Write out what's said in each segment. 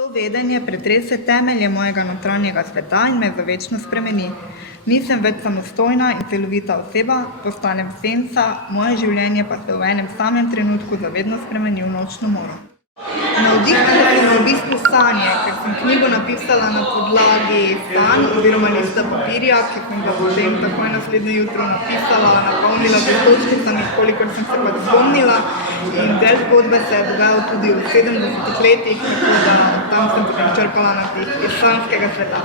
To vedenje pretrese temelje mojega notranjega sveta in me zavečno spremeni. Nisem več samostojna in celovita oseba, postanem senca, moje življenje pa se v enem samem trenutku zavedno spremeni v nočno moro. Navdihnila so me v bistvu sanje, ker sem knjigo napisala na podlagi sanj oziroma lista papirja, ki sem ga potem takoj naslednje jutro napisala, napolnila z točkicami, kolikor sem se pač spomnila. In del zgodbe se je dogajal tudi v 70 letih, tako da tam sem potem črpala na tih iz sanjskega sveta.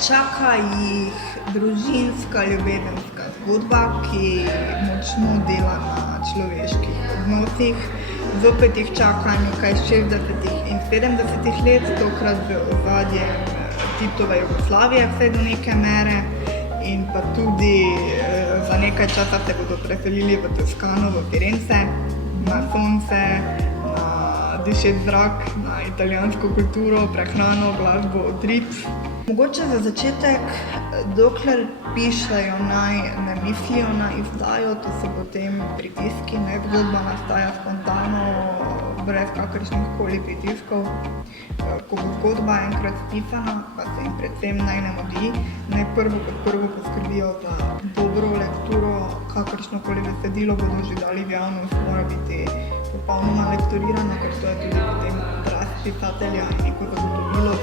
Čaka jih družinska ljubezenska zgodba, ki močno dela na človeških odnosih. Zopet jih čaka nekaj 60 in 70 let, tokrat v ozadje Titove Jugoslavije vse do neke mere. In pa tudi za nekaj časa se bodo preselili v Toskano, v Firence, na sonce, na dišeč zrak, na italijansko kulturo, prehrano, glasbo, utrip. Mogoče za začetek, dokler pišejo, naj ne mislijo na izdajo, to so potem pritiski, naj zgodba nastaja spontano, brez kakršnih koli pritiskov. Ko bo zgodba enkrat spisana, pa se jim predvsem naj ne mudi, naj prvo poskrbijo za dobro lekturo, kakršnokoli besedilo bodo že dali v javnost, mora biti popolnoma lektorirano, ker to je tudi potem odraz pisatelja in neko zagotovilo,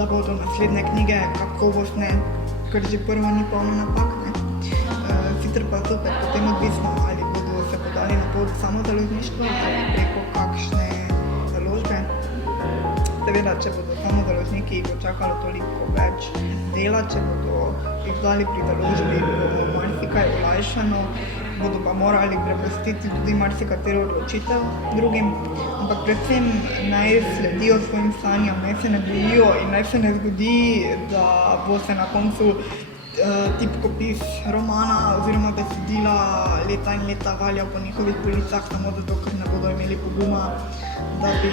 da bodo naslednje knjige kakovostne, ker že prva ni polno napak. Sicer pa zopet potem odvisno, ali bodo se podali na pot samozaložništva ali preko kakšne založbe. Seveda, če bodo samozaložniki, jih bo čakalo toliko več dela, če bodo izdali pri založbi, bo marsikaj olajšano, bodo pa morali prepustiti tudi marsikatero odločitev drugim, ampak predvsem naj sledijo svojim sanjam, naj se ne bojijo in naj se ne zgodi, da bo se na koncu tipkopis romana oziroma besedila leta in leta valjal po njihovih policah, samo zato, ker ne bodo imeli poguma, da bi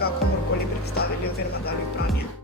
ga komorkoli predstavili oziroma dali v branje.